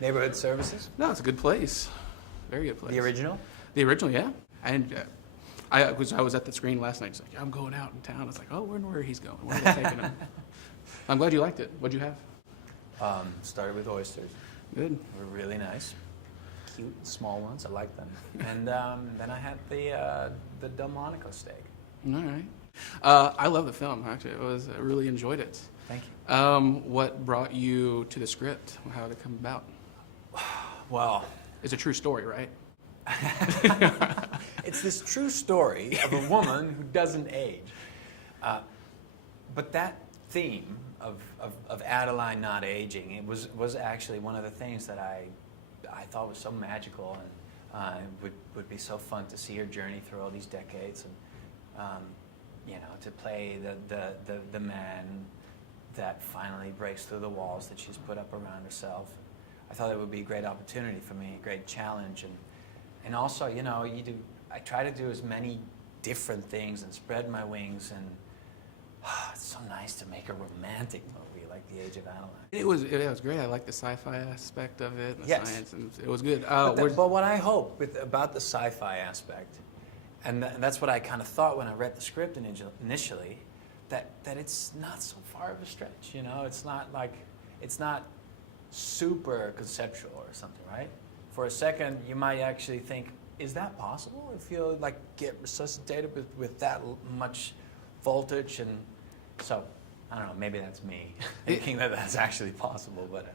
Neighborhood Services? No, it's a good place. Very good place. The original? The original, yeah. And I was at the screen last night. He's like, I'm going out in town. I was like, oh, where he's going. Where are they taking him? I'm glad you liked it. What'd you have? Started with oysters. Good. They were really nice. Cute, small ones. I like them. And then I had the Delmonico steak. All right. I love the film, actually. I really enjoyed it. Thank you. What brought you to the script? How did it come about? Well, It's a true story, right? it's this true story of a woman who doesn't age. But that theme of Adaline not aging, it was actually one of the things that I thought was so magical, and would be so fun to see her journey through all these decades, and to play the man that finally breaks through the walls that she's put up around herself. I thought it would be a great opportunity for me, a great challenge, and also, I try to do as many different things and spread my wings, and it's so nice to make a romantic movie like The Age of Adaline. It was great. I like the sci-fi aspect of it, the Yes. science, and it was good. But what I hope about the sci-fi aspect, and that's what I kind of thought when I read the script initially, that it's not so far of a stretch. It's not super conceptual or something, right? For a second, you might actually think, is that possible? If you get resuscitated with that much voltage, and so I don't know. Maybe that's me thinking that that's actually possible, but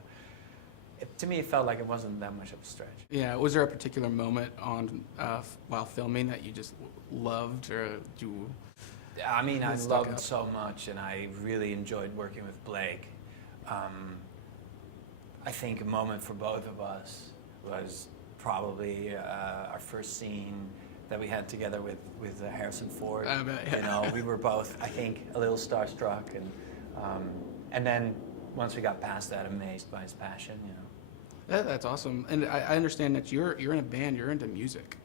to me, it felt like it wasn't that much of a stretch. Yeah. Was there a particular moment while filming that you just loved, or you? I mean, I stuck loved out? so much, and I really enjoyed working with Blake. I think a moment for both of us was probably our first scene that we had together with Harrison Ford. I bet, yeah. We were both, I think, a little starstruck, and then once we got past that, amazed by his passion. That's awesome. And I understand that you're in a band. You're into music,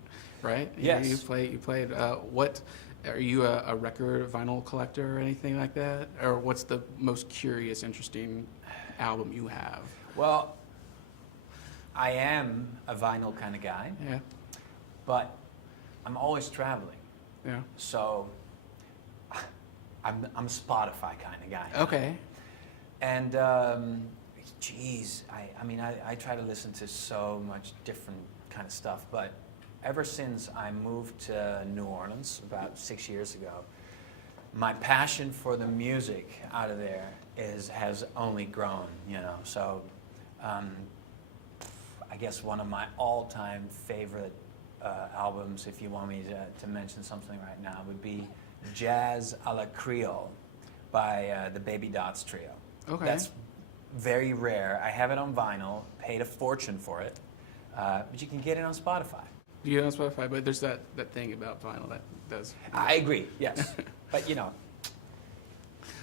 right? Yes. You played. What are you a record vinyl collector or anything like that? Or what's the most curious, interesting album you have? Well, I am a vinyl kind of guy. Yeah. But I'm always traveling. Yeah. So I'm a Spotify kind of guy. Okay. And I try to listen to so much different kind of stuff, but ever since I moved to New Orleans about 6 years ago, my passion for the music out of there has only grown, So I guess one of my all-time favorite albums, if you want me to mention something right now, would be Jazz a la Creole by the Baby Dots Trio. Okay. That's very rare. I have it on vinyl, paid a fortune for it, but you can get it on Spotify. You get it on Spotify, but there's that thing about vinyl that does. I agree, yes. But,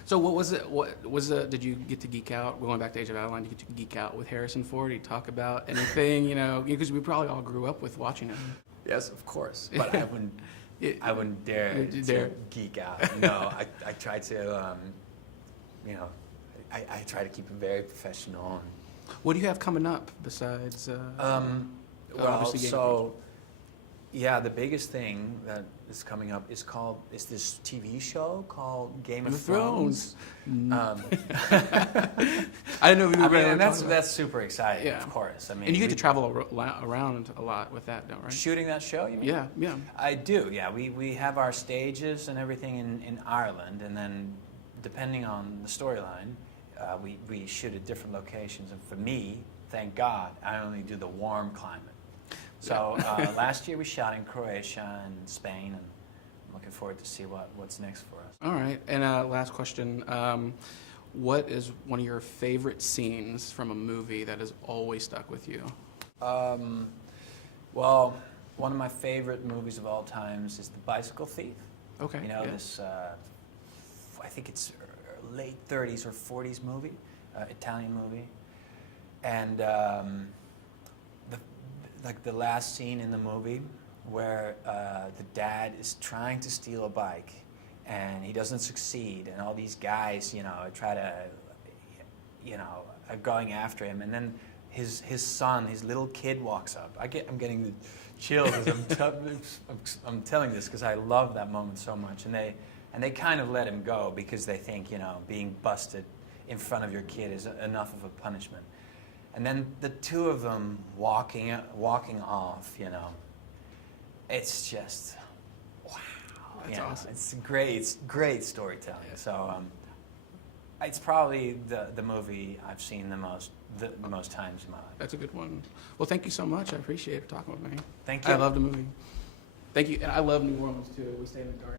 So what was it? What was it? Did you get to geek out? Going back to Age of Adaline, did you get to geek out with Harrison Ford? Did you talk about anything? Because we probably all grew up with watching him. Yes, of course. But I wouldn't dare to geek out. No, I try to, I try to keep it very professional. What do you have coming up besides? The bibiggest thing that is coming up is this TV show called Game of Thrones. I didn't know we were going to. That's super exciting, Yeah. of course. And you get to travel around a lot with that, don't you? Right? Shooting that show, you mean? Yeah. I do, yeah. We have our stages and everything in Ireland, and then depending on the storyline, we shoot at different locations. And for me, thank God, I only do the warm climate. So last year we shot in Croatia and Spain, and I'm looking forward to see what's next for us. All right. And last question. What is one of your favorite scenes from a movie that has always stuck with you? Well, one of my favorite movies of all times is The Bicycle Thief. Okay. This, I think it's late 30s or 40s movie, Italian movie. And the last scene in the movie where the dad is trying to steal a bike and he doesn't succeed, and all these guys, try to, are going after him, and then his son, his little kid walks up. I'm getting the chills as I'm telling this because I love that moment so much. And they kind of let him go because they think, you know, being busted in front of your kid is enough of a punishment. And then the two of them walking off, you know, it's just, wow. That's awesome. It's great storytelling. Yeah. So it's probably the movie I've seen the most times in my life. That's a good one. Well, thank you so much. I appreciate it for talking with me. Thank you. I love the movie. Thank you. And I love New Orleans, too. We stay in the garden.